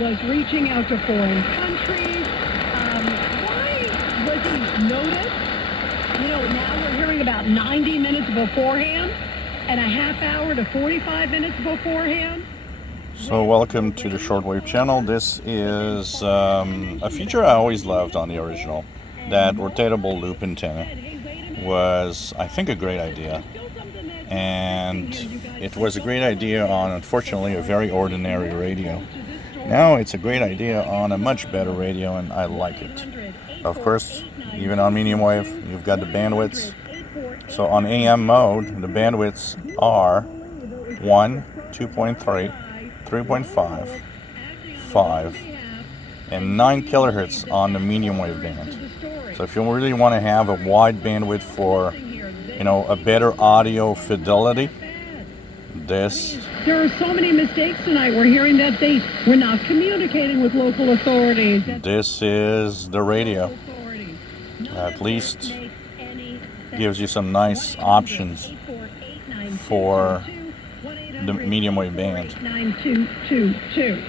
was reaching out to foreign countries. Why was he noticed? You know, now we're hearing about 90 minutes beforehand and a half hour to 45 minutes beforehand. So welcome to the shortwave channel. This is a feature I always loved on the original. That rotatable loop antenna was, I think, a great idea. And it was a great idea on, unfortunately, a very ordinary radio. Now it's a great idea on a much better radio, and I like it. Of course, even on medium wave, you've got the bandwidths. So on AM mode, the bandwidths are 1, 2.3, 3.5, 5, and 9 kilohertz on the medium wave band. So if you really want to have a wide bandwidth for, you know, a better audio fidelity, this. There are so many mistakes tonight. We're hearing that they were not communicating with local authorities. This is the radio. At least gives you some nice options for the medium wave band. 9222.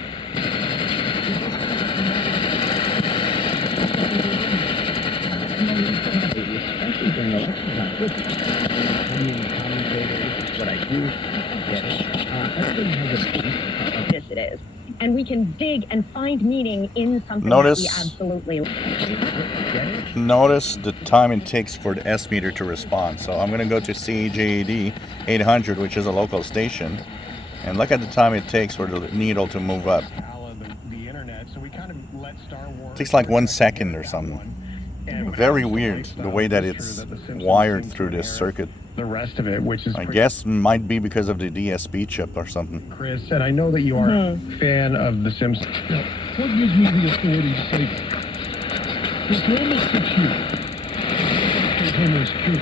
Yes, it is. And we can dig and find meaning in something that we absolutely notice the time it takes for the S meter to respond. So I'm going to go to CJAD 800, which is a local station, and look at the time it takes for the needle to move up. It takes like 1 second or something. Very weird the way that it's wired through this circuit. The rest of it, which is, I guess, might be because of the DSP chip or something. Chris said, I know that you are a fan of The Simpsons. What gives me the authority to say that? For almost 6 years, it's almost true.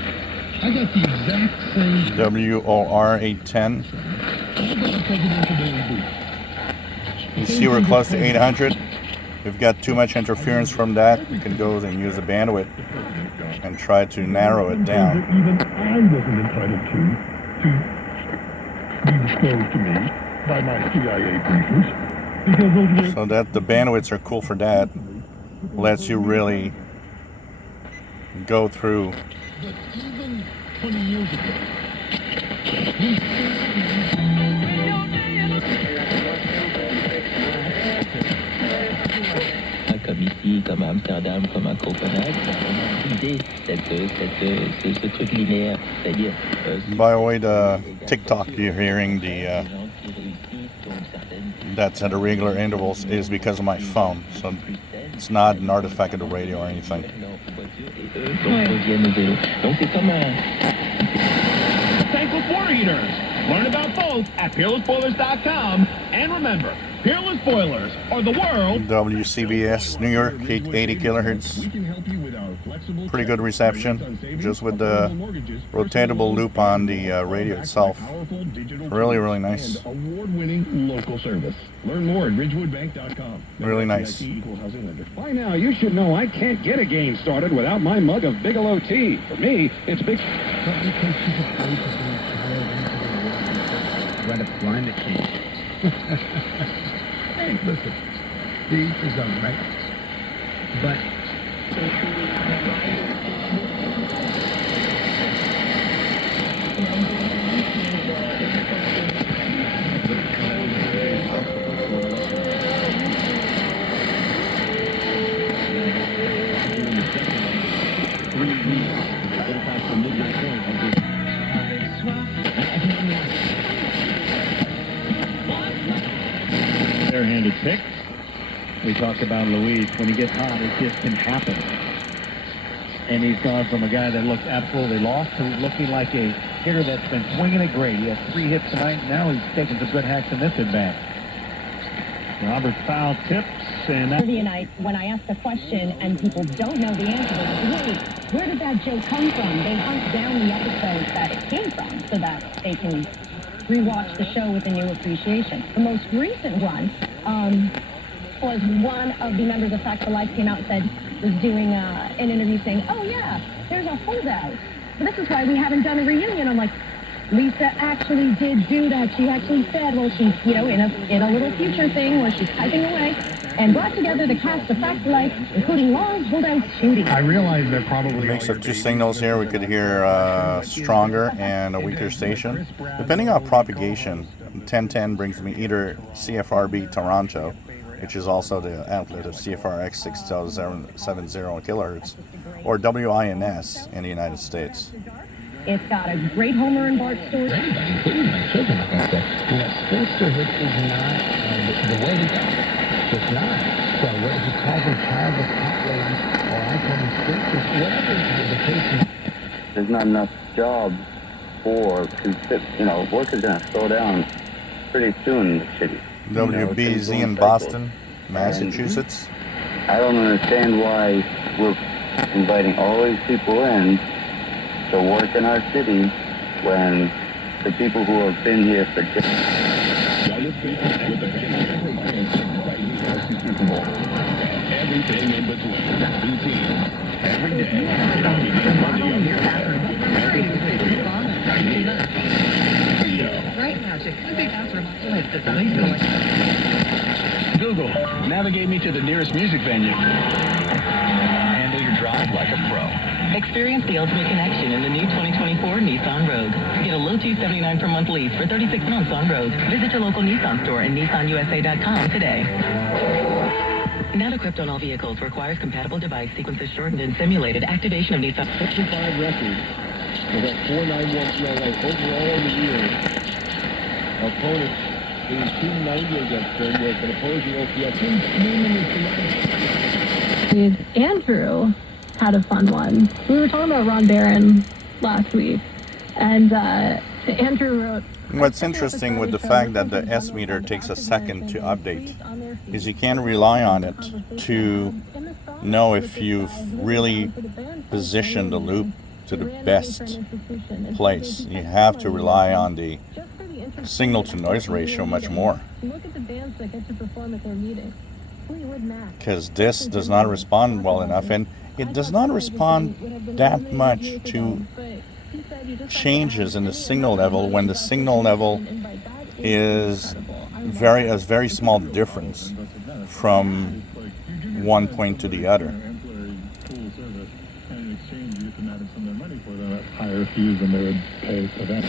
I got the exact same WOR 810. You see we're close to 800. We've got too much interference from that. You can go and use the bandwidth and try to narrow it down. Even I wasn't entitled to be disclosed to me by my CIA briefers, because those were... So that the bandwidths are cool for that. Lets you really go through. But even 20 years ago, comme ici, comme à Amsterdam, comme à Copenhague, on a vidé ce truc linéaire, c'est-à-dire... By the way, the TikTok you're hearing, that's at irregular intervals, is because of my phone. So it's not an artifact of the radio or anything. Tankless water heaters. Learn about both at peerlessboilers.com. And remember, Peerless Boilers are the world. WCBS New York, 80 kilohertz. Pretty good reception, just with the rotatable loop on the radio itself. Really, really nice. Award-winning local service. Learn more at ridgewoodbank.com. Really nice. By now, you should know I can't get a game started without my mug of Bigelow tea. For me, it's big. Let it climate change. Hey, listen, these is all right, but Handed pick. We talked about Luis. When he gets hot, it just can happen. And he's gone from a guy that looked absolutely lost to looking like a hitter that's been swinging it great. He had 3 hits tonight. Now he's taking some good hacks in this at bat. Robert foul tips. And Trivia night, when I ask a question and people don't know the answer, they're like, wait, where did that joke come from? They hunt down the episodes that it came from so that they can rewatch the show with a new appreciation. The most recent one was one of the members of Facts for Life came out and said, was doing an interview saying, oh yeah, there's a holdout. This is why we haven't done a reunion. I'm like, Lisa actually did do that. She actually said, well, she's, you know, in a little future thing where she's typing away, and brought together the cast of Fact Life, including long holdout shooting. I realize they're probably A mix of two signals here. We could hear stronger and a weaker station. Depending on propagation, 1010 brings me either CFRB Toronto, which is also the outlet of CFRX 6070 kilohertz, or WINS in the United States. It's got a great Homer and Bart story. Everybody, including my children, are going to say, you know, sports service is not the way to go. It's not. So what if you call them childless cat ladies, or I call them sports service, whatever the case is. There's not enough jobs for, you know, work is going to slow down pretty soon in the city. WBZ in Boston, Massachusetts. I don't understand why we're inviting all these people in to work in our city when the people who have been here for Everything in between. Routine. Every day. Right now, Jake. I think that's Google, navigate me to the nearest music venue. Handle your drive like a pro. Experience the ultimate connection in the new 2024 Nissan Rogue. Get a low $279 per month lease for 36 months on road. Visit your local Nissan store and nissanusa.com today. Not equipped on all vehicles. Requires compatible device. Sequences shortened and simulated. Activation of Nissan. 65 records with a 491 ERA overall in the year. Opponents being 290 against them with an opposing OPS. Andrew had a fun one. We were talking about Ron Barron last week, and Andrew wrote... What's interesting with the fact that the S meter takes a second to update is you can't rely on it to know if you've really positioned the loop to the best place. You have to rely on the signal to noise ratio much more, because this does not respond well enough, and it does not respond that much to changes in the signal level when the signal level is a very small difference from one point to the other. Higher fees than they would pay for that.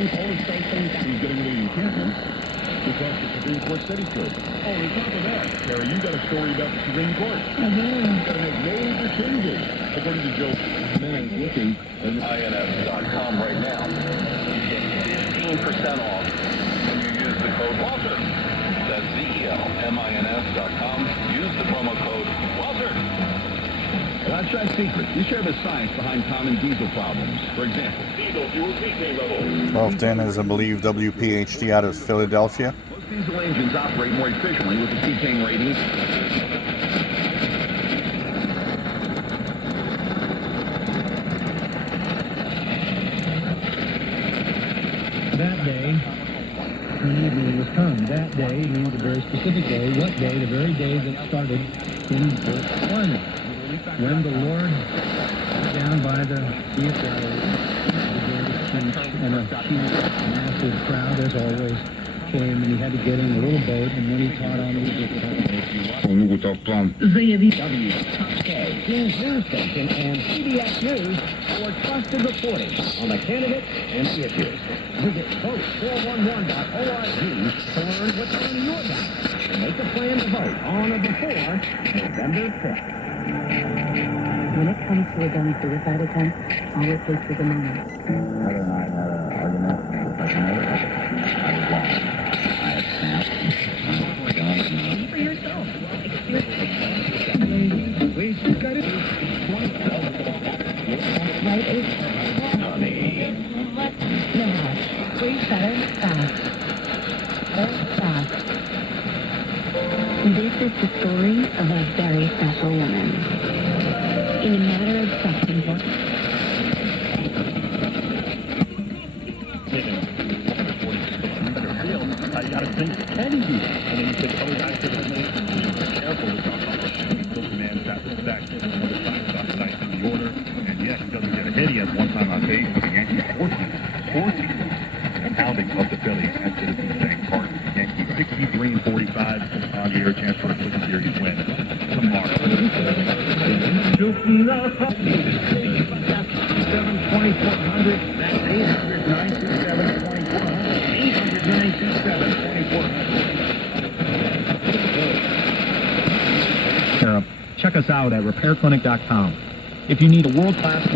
He's getting rid of encampments because the Supreme Court said he could. Oh, on top of that, Terry, you got a story about the Supreme Court. He's got to make major changes. According to Joe, man is looking at INS.com right now. You get 15% off when you use the code Walter. That's ZELMINS.com. Use the promo code Walter. That's our secret. We share the science behind common diesel problems. For example, diesel fuel cetane level. 1210 is, I believe, WPHT out of Philadelphia. Most diesel engines operate more efficiently with the cetane ratings. That day, when evening was come. That day means a very specific day. What day? The very day that started in birth one. When the Lord down by the Sea of Galilee began to preach, and a huge, massive crowd, as always, came, and he had to get in a little boat, and when he taught on the James News Station and CBS News for trusted reporting on the candidates and the issues. Visit vote411.org to learn what's on your ballot and make a plan to vote on or before November 5th. When it comes to a gun suicide attempt, all it takes is a moment. I had an argument with my mother. I was lost. I had snapped. For yourself. Please, got it. Right? Honey. Now, please better fast. Fast. This is the story of a very special woman. In a matter of seconds. You got to and you do that. And then you said other guys could eliminate, be careful to talk about the command that respect. Other side got nice in the order, and yes, he doesn't get a hit. He has one time on base, but the Yankees 14 pounding of the Phillies at Citizens Bank Park. Yankees 63-45 on the air, chance for a quick series win tomorrow. 7-2400, that's 800-927-2400. Check us out at repairclinic.com. If you need a world-class,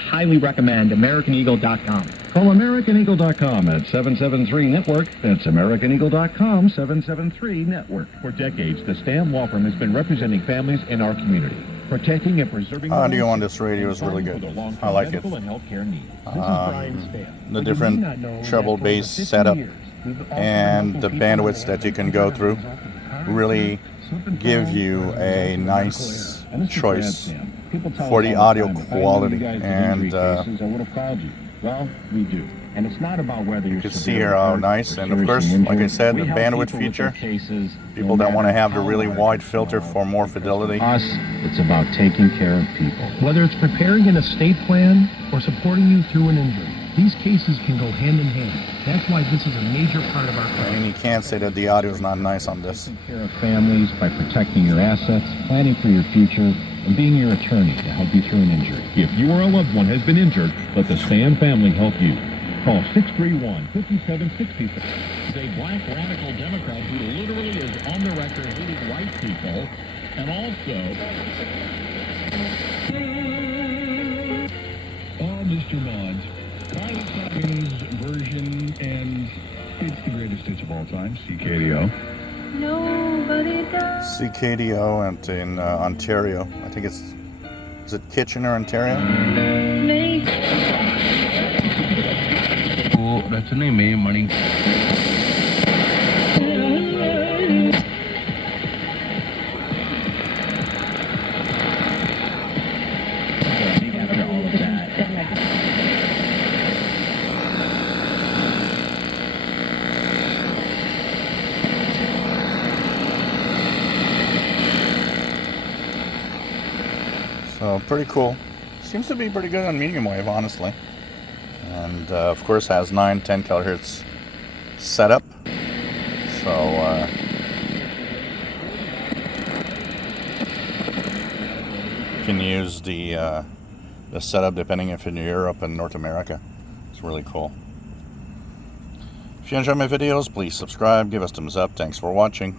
highly recommend AmericanEagle.com. Call AmericanEagle.com at 773-NETWORK. That's AmericanEagle.com, 773-NETWORK. For decades, the Stam Law Firm has been representing families in our community, protecting and preserving Audio on this radio is really good. I like it. The different treble bass setup and the bandwidths that you can go through really give you a nice choice for the audio quality. And well, we do. And it's not about whether you can see here how nice, and of course, like I said, the bandwidth feature. People that want to have the really wide filter for more fidelity. Us, it's about taking care of people. Whether it's preparing an estate plan or supporting you through an injury, these cases can go hand in hand. That's why this is a major part of our plan. And you can't say that the audio is not nice on this. Taking care of families by protecting your assets, planning for your future, and being your attorney to help you through an injury. If you or a loved one has been injured, let the Stam family help you. Call 631-5766. He's a black radical Democrat who literally is on the record hating white people, and also... Mr. Mods, Miley Cyrus's version, and it's the greatest hits of all time, CKDO. Nobody does. CKDO and in Ontario. I think is it Kitchener, Ontario? Oh, that's the name, eh, money. So pretty cool. Seems to be pretty good on medium wave, honestly. And of course has 9-10 kilohertz setup. So you can use the setup depending if in Europe and North America. It's really cool. If you enjoy my videos, please subscribe, give us thumbs up. Thanks for watching.